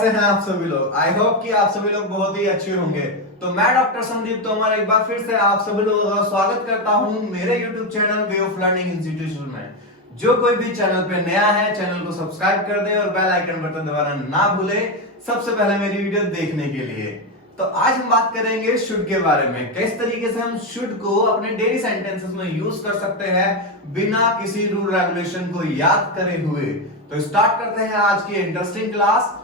कैसे हैं आप सभी लोग। आई होप कि आप सभी लोग बहुत ही अच्छे होंगे। तो मैं डॉक्टर संदीप तोमर एक बार फिर से आप सभी लोगों का स्वागत करता हूं मेरे YouTube channel way of learning institution में। जो कोई भी चैनल पे नया है चैनल को सब्सक्राइब कर दे और बेल आइकन बटन दबाना ना भूले सबसे पहले मेरी वीडियो देखने के लिए। तो आज हम बात करेंगे शुड के बारे में, किस तरीके से हम शुड को अपने डेली सेंटेंसेस में यूज कर सकते हैं बिना किसी रूल रेगुलेशन को याद करे हुए। तो स्टार्ट करते हैं आज की इंटरेस्टिंग क्लास।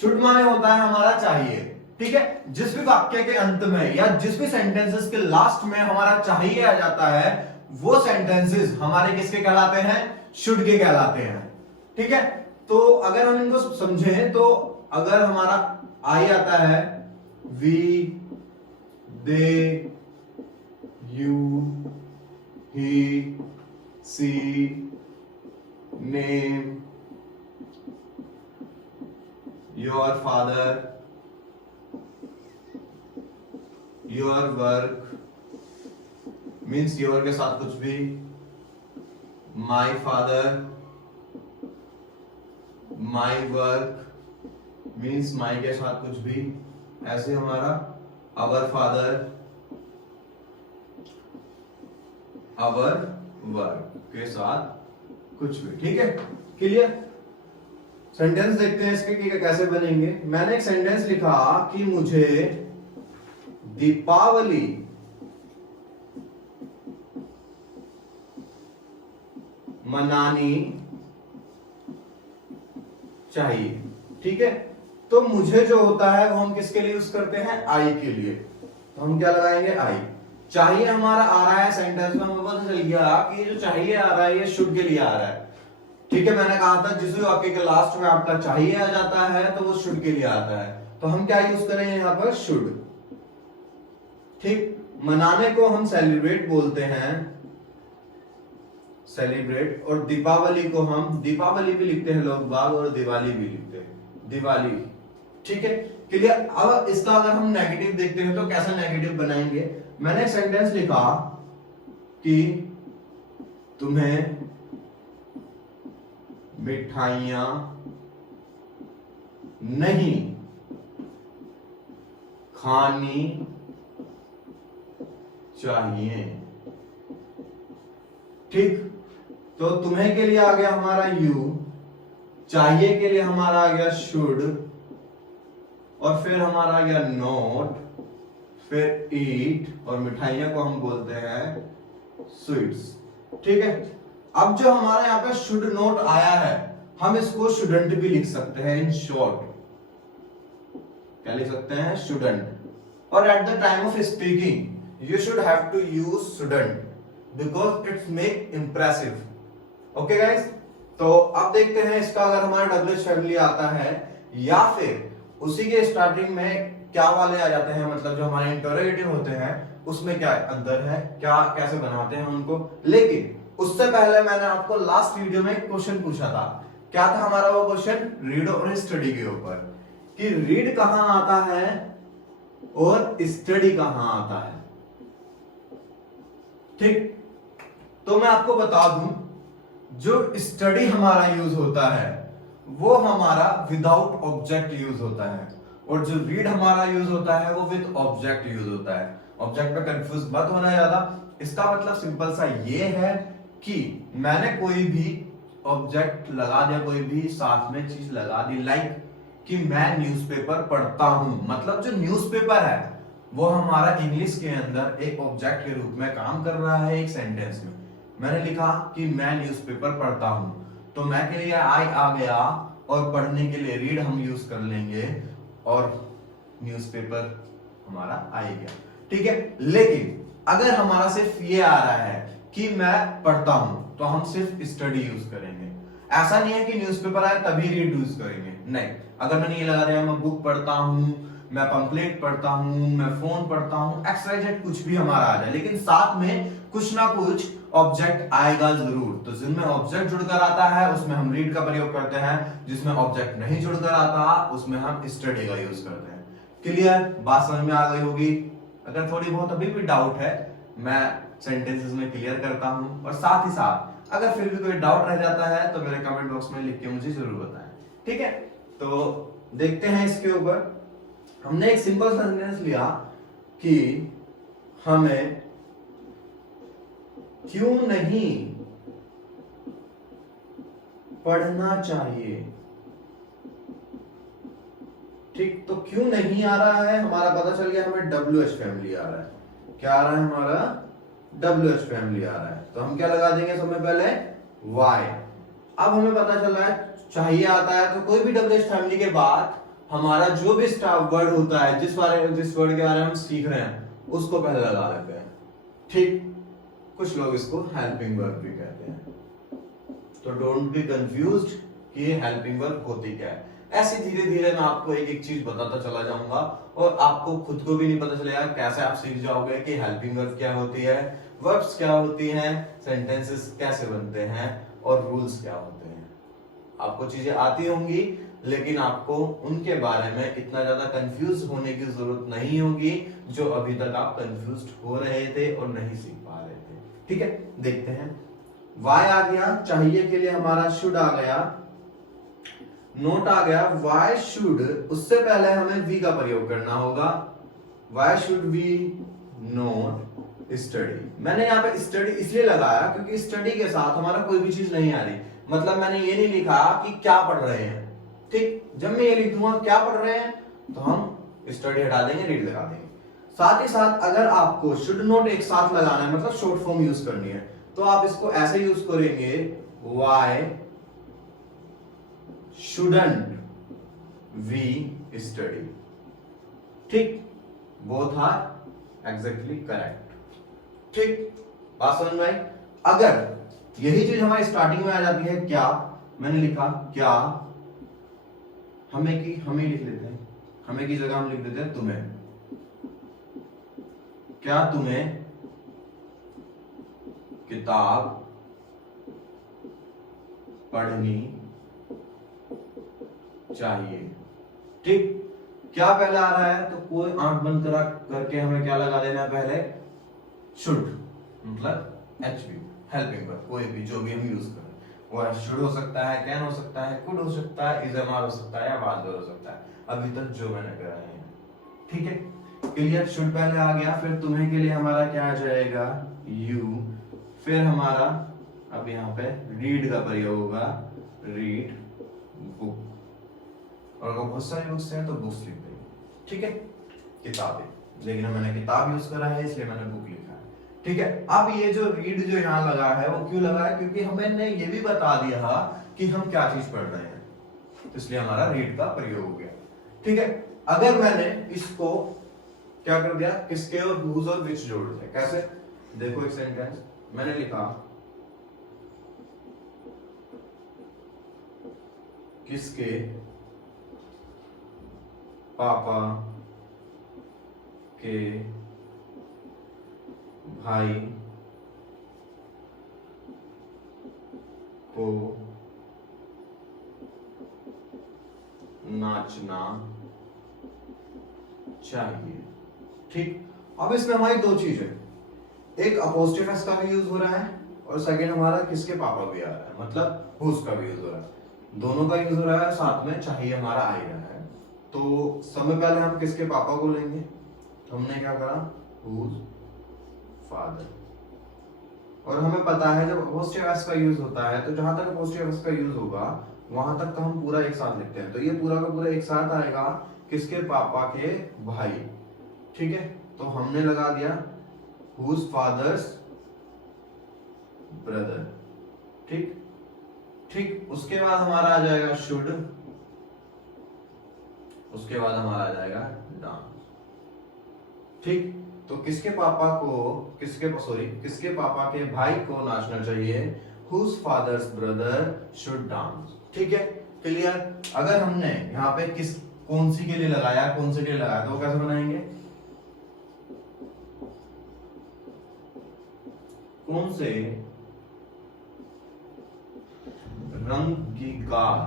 शुड माने होता है हमारा चाहिए, ठीक है। जिस भी वाक्य के अंत में या जिस भी सेंटेंसेस के लास्ट में हमारा चाहिए आ जाता है वो सेंटेंसेस हमारे किसके कहलाते हैं, शुड के कहलाते हैं, ठीक है। तो अगर हम इनको समझें तो अगर हमारा आई आता है we, they, you, he, she, name, your father, your work means your के साथ कुछ भी, my father, my work means my के साथ कुछ भी, ऐसे हमारा our father, our work के साथ कुछ भी, ठीक है। क्लियर। सेंटेंस देखते हैं इसके कि कैसे बनेंगे। मैंने एक सेंटेंस लिखा कि मुझे दीपावली मनानी चाहिए, ठीक है। तो मुझे जो होता है वो हम किसके लिए यूज करते हैं, आई के लिए। तो हम क्या लगाएंगे, आई। चाहिए हमारा आ रहा है सेंटेंस में, हमें पता चल गया कि जो चाहिए आ रहा है ये शुड के लिए आ रहा है, ठीक है। मैंने कहा था जिस भी वाक्य के लास्ट में आपका चाहिए आ जाता है तो वो शुड के लिए आता है। तो हम क्या यूज करेंगे यहां पर, शुड, ठीक। मनाने को हम सेलिब्रेट बोलते हैं, सेलिब्रेट। और दीपावली को हम दीपावली भी लिखते हैं लोग बाग, और दिवाली भी लिखते हैं, दिवाली, ठीक है। क्लियर। अब इसका अगर हम नेगेटिव देखते हैं तो कैसा नेगेटिव बनाएंगे। मैंने सेंटेंस लिखा कि तुम्हें मिठाइयां नहीं खानी चाहिए, ठीक। तो तुम्हें के लिए आ गया हमारा यू, चाहिए के लिए हमारा आ गया शुड, और फिर हमारा आ गया नोट, फिर ईट, और मिठाइयां को हम बोलते हैं स्वीट्स, ठीक है। अब जो हमारे यहाँ पे शुड नोट आया है हम इसको शुडंट भी लिख सकते हैं। इन शॉर्ट क्या लिख सकते हैं, शुडंट। और at the time of speaking you should have to use shouldn't because it's make impressive. Okay guys. तो अब देखते हैं इसका अगर हमारा डब्ल्यूएच फैमिली आता है या फिर उसी के स्टार्टिंग में क्या वाले आ जाते हैं, मतलब जो हमारे इंटरोगेटिव होते हैं उसमें क्या अंदर है, क्या कैसे बनाते हैं उनको। लेकिन उससे पहले मैंने आपको लास्ट वीडियो में एक क्वेश्चन पूछा था। क्या था हमारा वो क्वेश्चन, रीड और स्टडी के ऊपर, कि रीड कहां आता है और स्टडी कहां आता है, ठीक। तो मैं आपको बता दूं जो स्टडी हमारा यूज होता है वो हमारा विदाउट ऑब्जेक्ट यूज होता है, और जो रीड हमारा यूज होता है वो विद ऑब्जेक्ट यूज होता है। ऑब्जेक्ट में कंफ्यूज मत होना ज्यादा। इसका मतलब सिंपल सा ये है कि मैंने कोई भी ऑब्जेक्ट लगा दिया, कोई भी साथ में चीज लगा दी, लाइक कि मैं न्यूज़पेपर पढ़ता हूं, मतलब जो न्यूज़पेपर है वो हमारा इंग्लिश के अंदर एक ऑब्जेक्ट के रूप में काम कर रहा है। एक सेंटेंस में मैंने लिखा कि मैं न्यूज़पेपर पढ़ता हूं, तो मैं के लिए आई आ गया, और पढ़ने के लिए रीड हम यूज कर लेंगे, और न्यूज़पेपर हमारा आ गया, ठीक है। लेकिन अगर हमारा सिर्फ ये आ रहा है कि मैं पढ़ता हूं तो हम सिर्फ स्टडी यूज करेंगे। ऐसा नहीं है कि न्यूज़पेपर आए तभी रीड यूज करेंगे, नहीं। अगर मैंने ये लगा दिया मैं बुक पढ़ता हूं, मैं पंपलेट पढ़ता हूं, मैं फोन पढ़ता हूं, एक्सवाइजेड कुछ भी हमारा आ जाए, लेकिन साथ में कुछ ना कुछ ऑब्जेक्ट आएगा जरूर। तो जिसमें ऑब्जेक्ट जुड़कर आता है उसमें हम रीड का प्रयोग करते हैं, जिसमें ऑब्जेक्ट नहीं जुड़कर आता उसमें हम स्टडी का यूज करते हैं। क्लियर, बात समझ में आ गई होगी। अगर थोड़ी बहुत अभी भी डाउट है मैं सेंटेंसेस में क्लियर करता हूं। और साथ ही साथ अगर फिर भी कोई डाउट रह जाता है तो मेरे कमेंट बॉक्स में लिख के मुझे जरूर बताएं, ठीक है। तो देखते हैं इसके ऊपर। हमने एक सिंपल सेंटेंस लिया कि हमें क्यों नहीं पढ़ना चाहिए, ठीक। तो क्यों नहीं आ रहा है हमारा पता चल गया, हमें WH फैमिली आ रहा है। क्या आ रहा है हमारा, WH फैमिली आ रहा है। तो हम क्या लगा देंगे सबसे पहले, Y। अब हमें पता चल रहा है चाहिए आता है, तो कोई भी WH फैमिली के बाद हमारा जो भी स्टाफ वर्ड होता है, जिस वर्ड के बारे में हम सीख रहे हैं उसको पहले लगा लेते हैं, ठीक। कुछ लोग इसको हेल्पिंग वर्ब भी कहते हैं। तो डोंट बी कंफ्यूज्ड कि ये हेल्पिंग वर्ब होती क्या है। ऐसे धीरे धीरे मैं आपको एक एक चीज बताता चला जाऊंगा और आपको खुद को भी नहीं पता चलेगा कैसे आप सीख जाओगे कि हेल्पिंग वर्ब क्या होती है, वर्ब्स क्या होती हैं, सेंटेंसेस कैसे बनते हैं और रूल्स क्या होते हैं। आपको चीजें आती होंगी लेकिन आपको उनके बारे में इतना ज्यादा कंफ्यूज होने की जरूरत नहीं होगी जो अभी तक आप कंफ्यूज हो रहे थे और नहीं सीख पा रहे थे, ठीक है। देखते हैं, वाई आ गया, चाहिए के लिए हमारा शुड आ गया, नोट आ गया, वाई शुड, उससे पहले हमें वी का प्रयोग करना होगा। Why should we not study. मैंने यहाँ पे स्टडी इसलिए लगाया क्योंकि स्टडी के साथ हमारा कोई भी चीज नहीं आ रही। मतलब मैंने ये नहीं लिखा कि क्या पढ़ रहे हैं, ठीक। जब मैं ये लिख दूंगा क्या पढ़ रहे हैं तो हम स्टडी हटा देंगे, रीड लगा देंगे। साथ ही साथ अगर आपको शुड नोट एक साथ लगाना है, मतलब शॉर्ट फॉर्म यूज करनी है, तो आप इसको ऐसे यूज करेंगे, वाई shouldn't we study, ठीक। बोथ आर एग्जैक्टली करेक्ट, ठीक। बात समझ में आई। अगर यही चीज हमारी स्टार्टिंग में आ जाती है, क्या, मैंने लिखा क्या, हमें की हमें लिख लेते हैं, हमें की जगह हम लिख देते हैं तुम्हें। क्या तुम्हें किताब पढ़नी चाहिए, ठीक। क्या पहले आ रहा है तो कोई आंख बंद करा करके हमें क्या लगा देना है पहले, शुड, मतलब HV हेल्पिंग वर्ब, कोई भी जो भी हम यूज करें, वो शुड हो सकता है, कैन हो सकता है, कुड हो सकता है, इज एम आर हो सकता है या वाज हो सकता है, अभी तक जो मैंने कराया है, ठीक है। क्लियर, शुड पहले आ गया, फिर तुम्हें के लिए हमारा क्या आ जाएगा, यू, फिर हमारा अब यहाँ पे रीड का प्रयोग होगा, रीड बुक, और अगर बहुत सारी बुक्स हैं तो बुक्स लिख देंगे, ठीक है, किताबें, लेकिन मैंने किताब यूज करा है इसलिए मैंने बुक लिखा है, ठीक है। अब ये जो रीड जो यहाँ लगा है वो क्यों लगा है, क्योंकि हमने ये भी बता दिया कि हम क्या चीज पढ़ रहे हैं, तो इसलिए हमारा रीड का प्रयोग हो गया, ठीक है। अगर मैंने इसको क्या कर दिया, किसके और हुज और विच जोड़ दिया, कैसे, देखो एक सेंटेंस मैंने लिखा, किसके पापा के भाई को नाचना चाहिए, ठीक। अब इसमें हमारी दो चीज है, एक अपोस्ट्रोफ एस का भी यूज हो रहा है और सेकंड हमारा किसके पापा भी आ रहा है, मतलब हुज का भी यूज हो रहा है, दोनों का यूज हो रहा है, साथ में चाहिए हमारा आ ही रहा है। तो सबसे पहले हम किसके पापा को लेंगे, तो हमने क्या करा, हुज फादर, और हमें पता है जब अपोस्ट्रोफ एस का यूज होता है तो जहां तक अपोस्ट्रोफ एस का यूज होगा वहां तक तो हम पूरा एक साथ लिखते हैं, तो ये पूरा का पूरा एक साथ आएगा, किसके पापा के भाई, ठीक है। तो हमने लगा दिया हुज फादर्स ब्रदर, ठीक ठीक। उसके बाद हमारा आ जाएगा शुड, उसके बाद हमारा आ जाएगा डांस, ठीक। तो किसके पापा के भाई को नाचना चाहिए, whose father's brother should dance, ठीक है, क्लियर। अगर हमने यहाँ पे कौन सी के लिए लगाया, कौन से के लिए लगाया, तो कैसे बनाएंगे, कौन से रंग की कार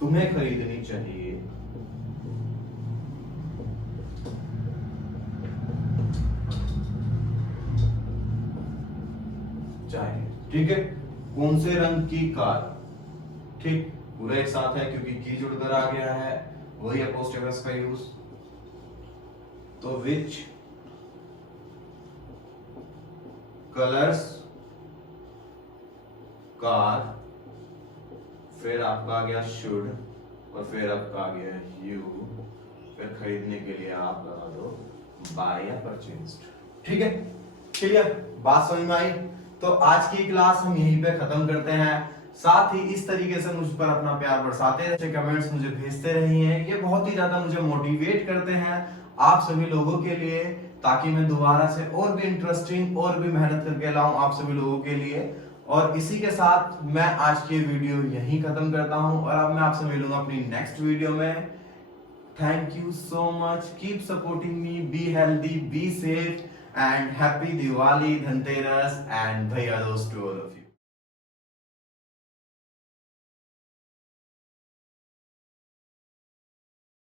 तुम्हें खरीदनी चाहिए, ठीक है, कौन से रंग की कार, ठीक, पूरा एक साथ है क्योंकि की जुड़कर आ गया है, वही अपोस्ट्रोफ एस का यूज। तो विच कलर्स कार, फिर आपका आ गया शुड, और फिर आपका आ गया यू, फिर खरीदने के लिए आप लगा दो बाय या परचेज्ड। ठीक है, क्लियर, बात समझ में आई? तो आज की क्लास हम यहीं पे खत्म करते हैं। साथ ही इस तरीके से मुझ पर अपना प्यार बरसाते रहिए, कमेंट्स मुझे भेजते रहिए, ये बहुत ही ज्यादा मुझे मोटिवेट करते हैं आप सभी लोगों के लिए, ताकि मैं दोबारा से और भी इंटरेस्टिंग और भी मेहनत करके लाऊं आप सभी लोगों के लिए। और इसी के साथ मैं आज की वीडियो यहीं खत्म करता हूं, और अब मैं आपसे मिलूंगा अपनी नेक्स्ट वीडियो में। Thank you so much. Keep supporting me. Be healthy, be safe, and happy Diwali, Dhanteras, and Bhaiya Dost to all of you.